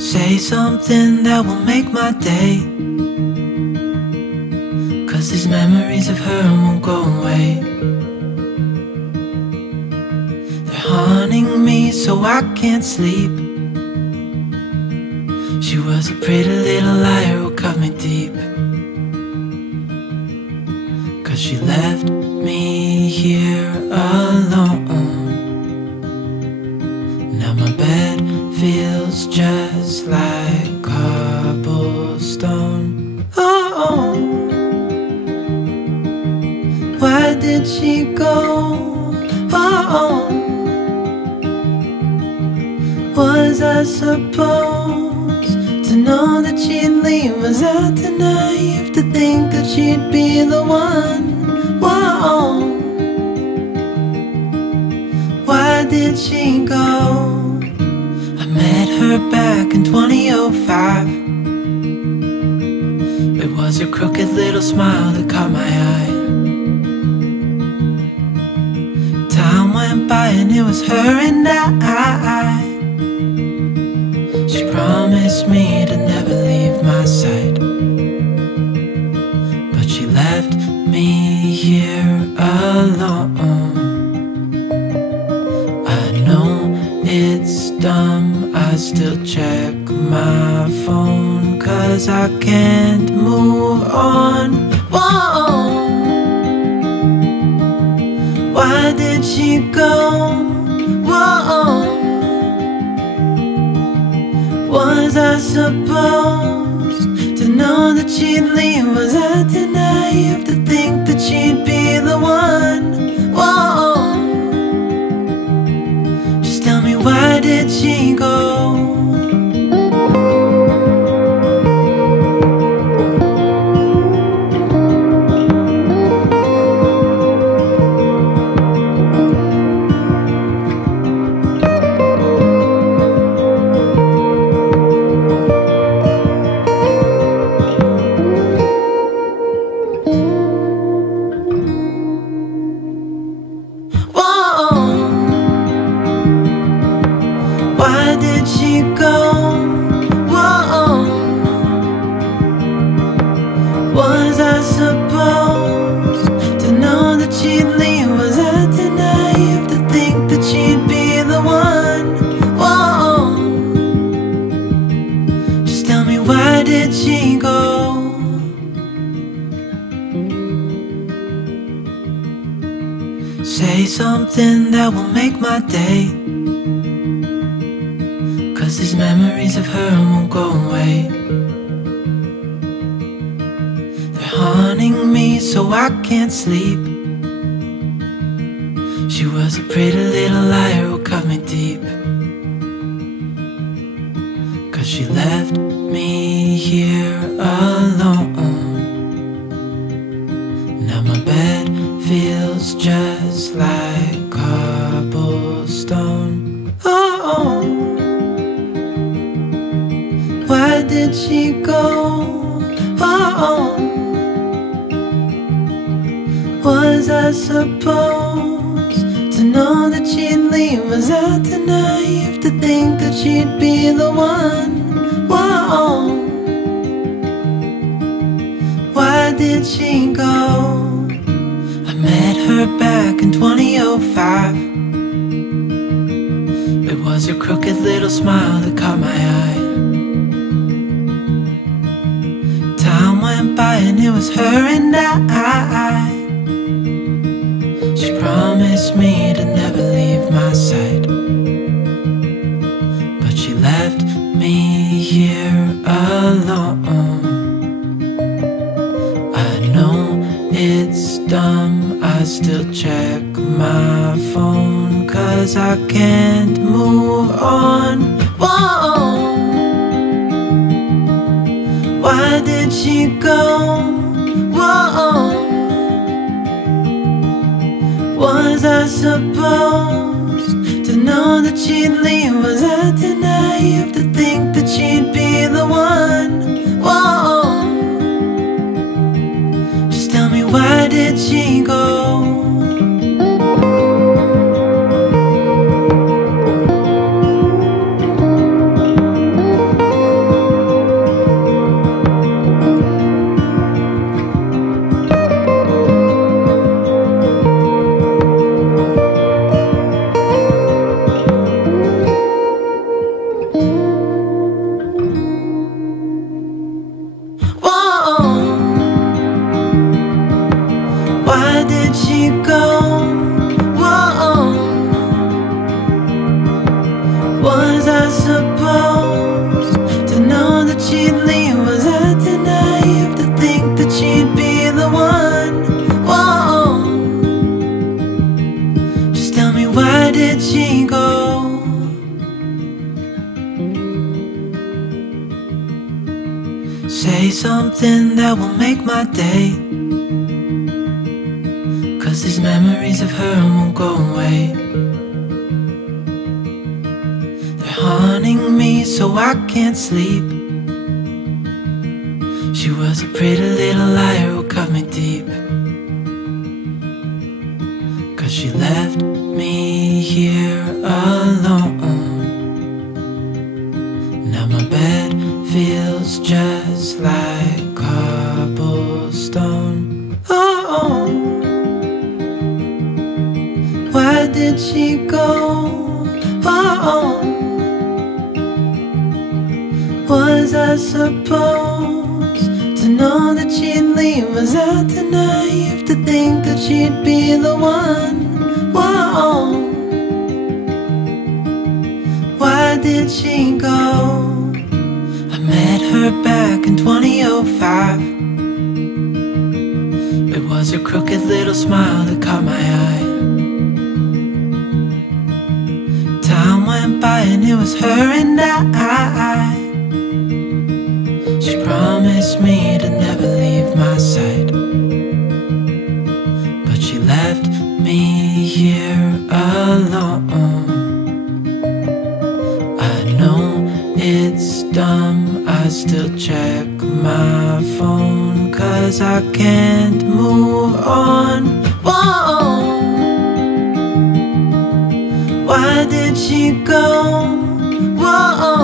Say something that will make my day, 'cause these memories of her won't go away. They're haunting me so I can't sleep. She was a pretty little liar who cut me deep, 'cause she left me here alone. Now my bed feels just like cobblestone. Oh, why did she go? Oh, was I supposed to know that she'd leave? Was I too naive to think that she'd be the one? Whoa, why did she go? I met her back in 2005. It was her crooked little smile that caught my eye. Time went by and it was her and I. She promised me to never leave my side, but she left me here alone. I know it's dumb, I still check my phone, 'cause I can't move on. Whoa, why did she go? Whoa, was I supposed to know that she'd leave? Was I too naive to think that she'd be the one? Whoa, just tell me, why did she go? Why did she go? Whoa, was I supposed to know that she'd leave? Was I too naive to think that she'd be the one? Whoa, just tell me, why did she go? Say something that will make my day, 'cause these memories of her won't go away. They're haunting me so I can't sleep. She was a pretty little liar who cut me deep, 'cause she left me here alone. Now my bed feels just like cobblestone. Oh, why did she go? Oh, was I supposed to know that she'd leave? Was I too naive to think that she'd be the one? Whoa, why did she go? I met her back in 2005. It was her crooked little smile that caught my eye. Time went by and it was her and I. She promised me to never leave my side, but she left me here alone. I know it's dumb, I still check my phone, 'cause I can't move on. Whoa, why did she go? Whoa, was I supposed to know that she'd leave? Was I too naive to think that she'd be the one? Whoa, just tell me, why did she go? did she go? Say something that will make my day, 'cause these memories of her won't go away. They're haunting me so I can't sleep. She was a pretty little liar who cut me deep, 'cause she left me here alone. Now my bed feels just like cobblestone. Oh, why did she go? Oh, was I supposed to know that she'd leave? Was I too naive to think that she'd be the one? Whoa, why did she go? I met her back in 2005. It was her crooked little smile that caught my eye. Time went by and it was her and I. She promised me to never leave my side, but she left me here alone. I know it's dumb, I still check my phone, 'cause I can't move on. Whoa, why did she go? Whoa,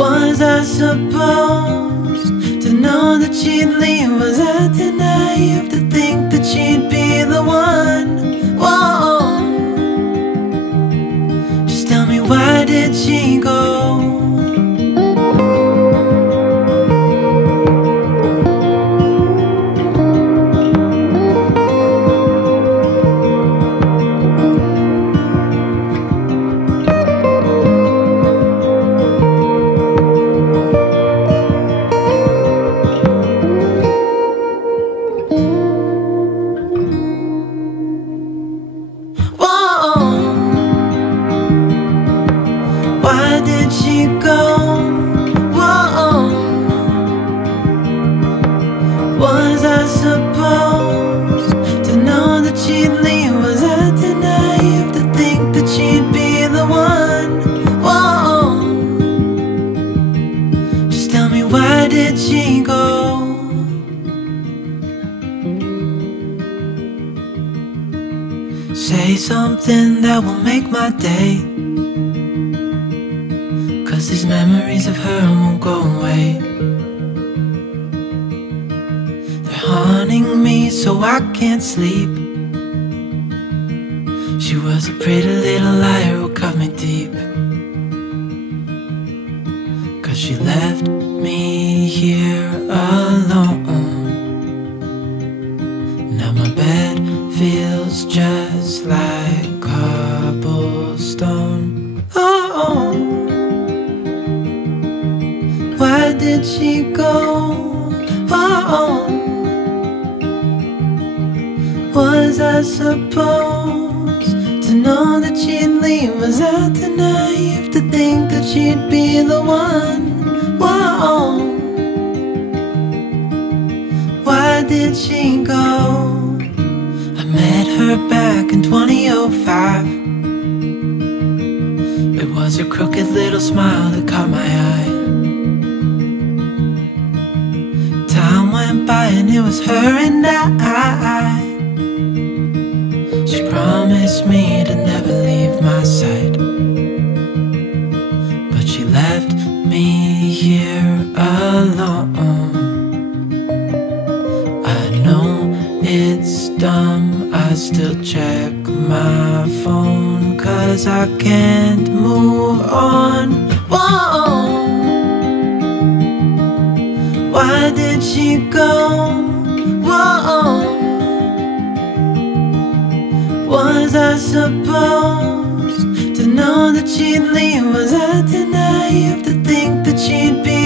was I supposed to know that she'd leave? Was I too naive to think that she'd be the one? Whoa, just tell me, why did she go? Why did she go? Whoa, was I supposed to know that she'd leave? Was I too naive to think that she'd be the one? Whoa, just tell me, why did she go? Say something that will make my day, 'cause these memories of her won't go away. They're haunting me so I can't sleep. She was a pretty little liar who cut me deep, 'cause she left me here alone. Now my bed feels just like cobblestone. Oh, why did she go? Oh, was I supposed to know that she'd leave? Was I too naive to think that she'd be the one? Whoa, why did she go? I met her back in 2005. It was her crooked little smile that caught my eye. Time went by and it was her and I. She promised me to never leave my side, but she left me here alone. I know it's dumb, I still check my phone, 'cause I can't move on. Whoa, why did she go? Whoa, was I supposed to know that she'd leave? Was I too naive to think that she'd be